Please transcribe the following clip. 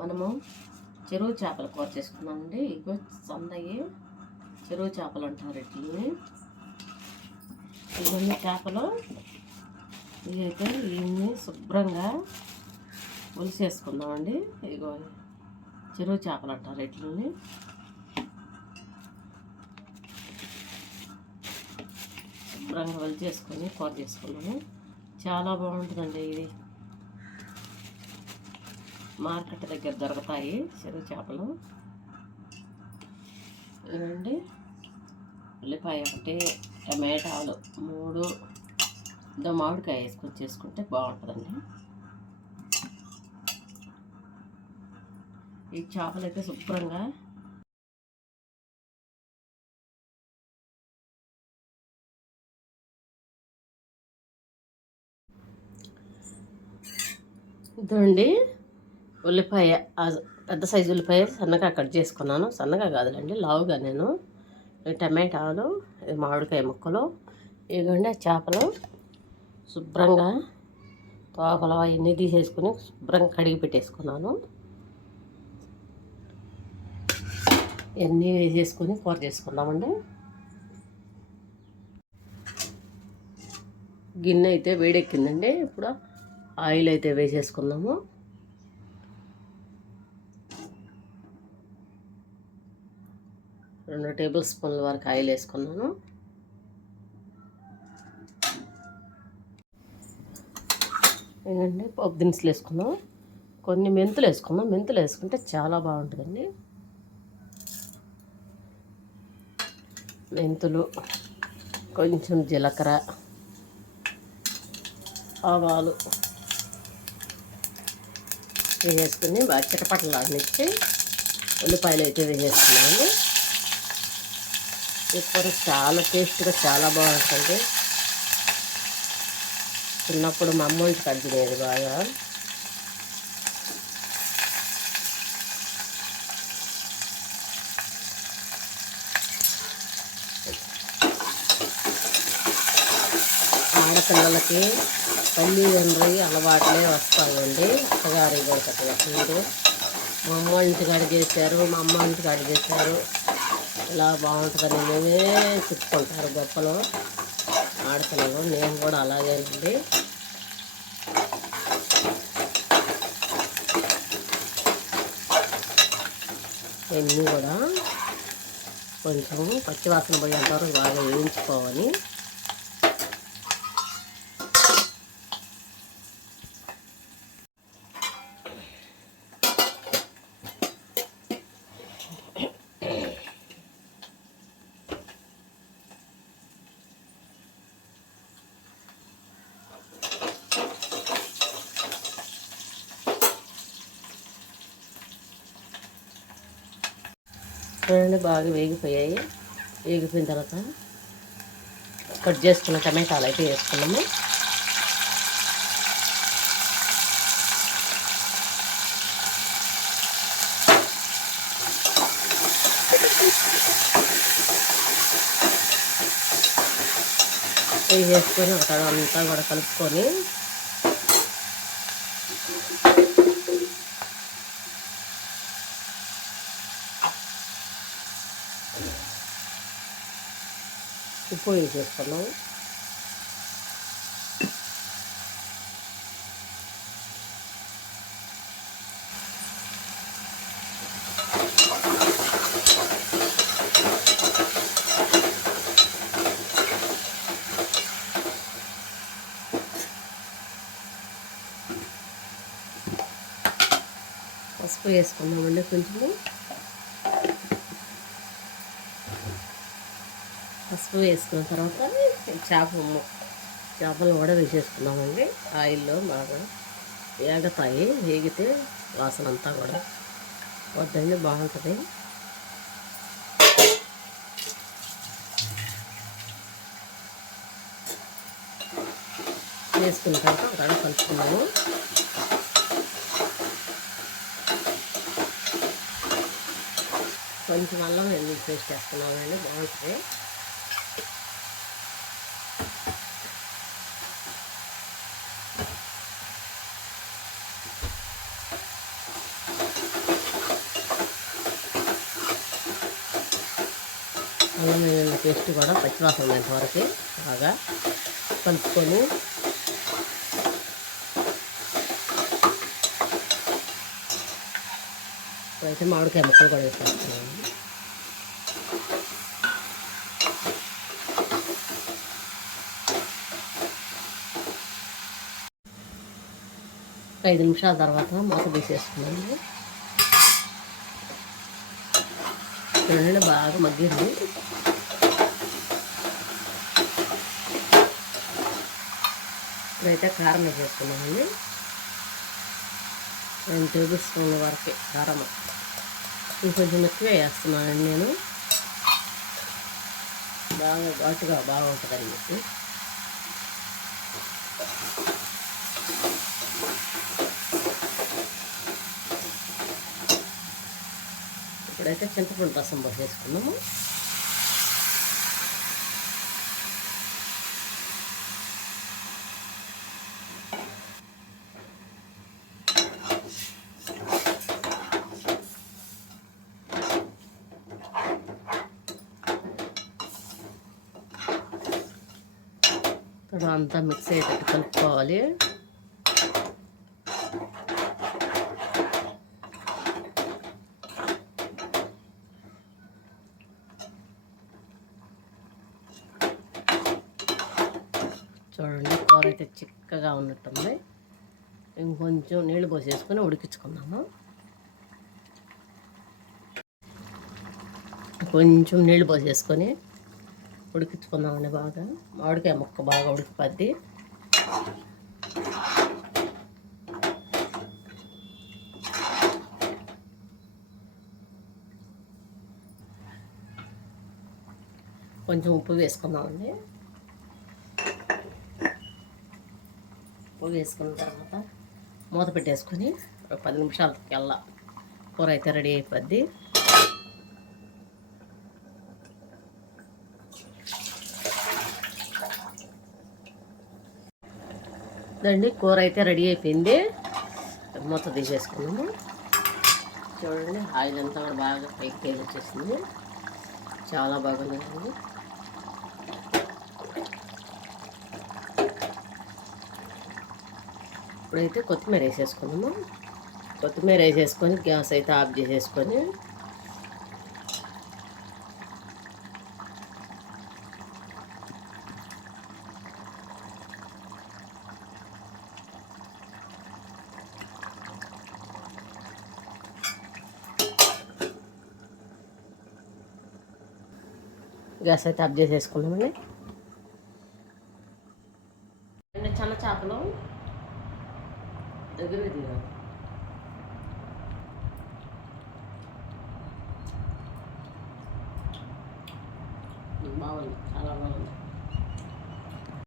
మనము చెరువు చేపల కూర చేసుకున్నామండి. ఇగో సందయ్యి చెరువు చేపలు అంటారు వీటిని. ఇవన్నీ చేపలు ఇవైతే ఇవన్నీ శుభ్రంగా ఒలిసేసుకుందామండి. ఇగో చెరువు చేపలు అంటారు వీటిని. శుభ్రంగా ఒలిచేసుకొని కూర చేసుకున్నాము. చాలా బాగుంటుందండి. ఇది మార్కెట్ దగ్గర దొరుకుతాయి చెరువు చేపలు. ఇవ్వండి, ఉల్లిపాయ ఒకటి, టమాటాలు 3, మామిడికాయ వేసుకొని చేసుకుంటే బాగుంటుందండి. ఈ చేపలు అయితే శుభ్రంగా ఇదండి ఉల్లిపాయ, పెద్ద సైజు ఉల్లిపాయ సన్నగా కట్ చేసుకున్నాను. సన్నగా కాదులేండి, లావుగా. నేను టమాటాలు, మామిడికాయ ముక్కలు, ఇదిగోండి చేపలు శుభ్రంగా తోకలు అవన్నీ తీసేసుకుని శుభ్రంగా కడిగి పెట్టేసుకున్నాను. ఇవన్నీ వేసేసుకొని కూర చేసుకున్నామండి. గిన్నె అయితే వేడెక్కిందండి. ఇప్పుడు ఆయిల్ అయితే వేసేసుకుందాము. రెండు టేబుల్ స్పూన్ల వరకు ఆయిల్ వేసుకున్నాను. ఏంటంటే పప్పు దినుసులు వేసుకున్నాం. కొన్ని మెంతులు వేసుకున్నాం. మెంతులు వేసుకుంటే చాలా బాగుంటుందండి. మెంతులు, కొంచెం జీలకర్ర, ఆవాలు వేసేసుకుని బాగా చిటపటలు ఆడనిచ్చి ఉల్లిపాయలు అయితే వేసేసుకున్నాము. ఈ కూర చాలా టేస్ట్గా చాలా బాగుంటుంది. చిన్నప్పుడు మా అమ్మ ఇంటికి కడిగినది బాగా. ఆడపిల్లలకి తల్లి తండ్రి అలవాట్లే వస్తాయండి. అత్తగారి మీరు మా అమ్మ ఇంటికి అడిగేశారు, మా అమ్మ ఇంటికి అడిగేశారు, ఇలా బాగుంటుందని మేమే చెప్పుకుంటారు గొప్పలు ఆడపిల్లలు. నేను కూడా అలాగేనండి. ఇవన్నీ కూడా కొంచెం పచ్చివాసన పోయేంత వరకు బాగా వేయించుకోవాలి. చూడండి, బాగా వేగిపోయాయి. వేగిపోయిన తర్వాత కట్ చేసుకున్న టమాటాలు అయితే వేసుకున్నాము. వేసుకొని అంతా కూడా కలుపుకొని ఉప్పు వేసేసుకున్నాము. పసుపు వేసుకున్నామండి కొంచెము. పసుపు వేసుకున్న తర్వాత చేపలు కూడా వేసేసుకున్నామండి. ఆయిల్లో బాగా వేగతాయి. వేగితే వాసన అంతా కూడా వద్దండి, బాగుంటుంది. వేసుకున్న తర్వాత ఒకసారి కలుపుకున్నాము. కొంచెం అల్లం వెల్లుల్లి పేస్ట్ వేస్తున్నామండి, బాగుంటుంది. అల్లం వెల్లుల్లి పేస్ట్ కూడా పచ్చివాసన ఉన్నంత వరకు బాగా కలుపుకొని ఇప్పుడైతే మామిడికాయ ముక్కలు కూడా వేసేస్తున్నాము. 5 నిమిషాల తర్వాత మూత తీసేస్తున్నాను. చూడండి బాగా మగ్గింది. ఇప్పుడైతే కారం వేసేసుకున్నామండి. 2 టేబుల్ స్పూన్ల వరకే కారం. ఇంకొంచెం ఎక్కువ వేస్తున్నానండి నేను, బాగా ఘాటుగా బాగుంటుందని చెప్పి. ఇప్పుడైతే చింతపండు రసం పోసేసుకున్నాము. అంతా మిక్స్ అయ్యేటట్టు కలుపుకోవాలి. చూడండి కూర అయితే చిక్కగా ఉన్నట్టుంది. ఇంకొంచెం నీళ్ళు పోసేసుకొని ఉడికించుకుందాము. కొంచెం నీళ్ళు పోసేసుకొని ఉడికించుకుందామండి. బాగా మామిడికాయ ముక్క బాగా ఉడికిపోద్ది. కొంచెం ఉప్పు వేసుకుందామండి. ఉప్పు వేసుకున్న తర్వాత మూత పెట్టేసుకొని ఒక 10 నిమిషాలకల్లా కూర అయితే రెడీ అయిపోద్ది. దండి కూర అయితే రెడీ అయిపోయింది. మూత తీసేసుకున్నాము. చూడండి ఆయిల్ అంతా కూడా బాగా పైకి తేలి వచ్చేసింది. చాలా బాగుందండి. ఇప్పుడైతే కొత్తిమీర వేసేసుకున్నాము. కొత్తిమీర వేసేసుకొని గ్యాస్ అయితే ఆఫ్ చేసేసుకొని గ్యాస్ అయితే ఆఫ్ చేసేసుకున్నామండి. చిన్న చేపలు దగ్గర బాగుంది, చాలా బాగుంది.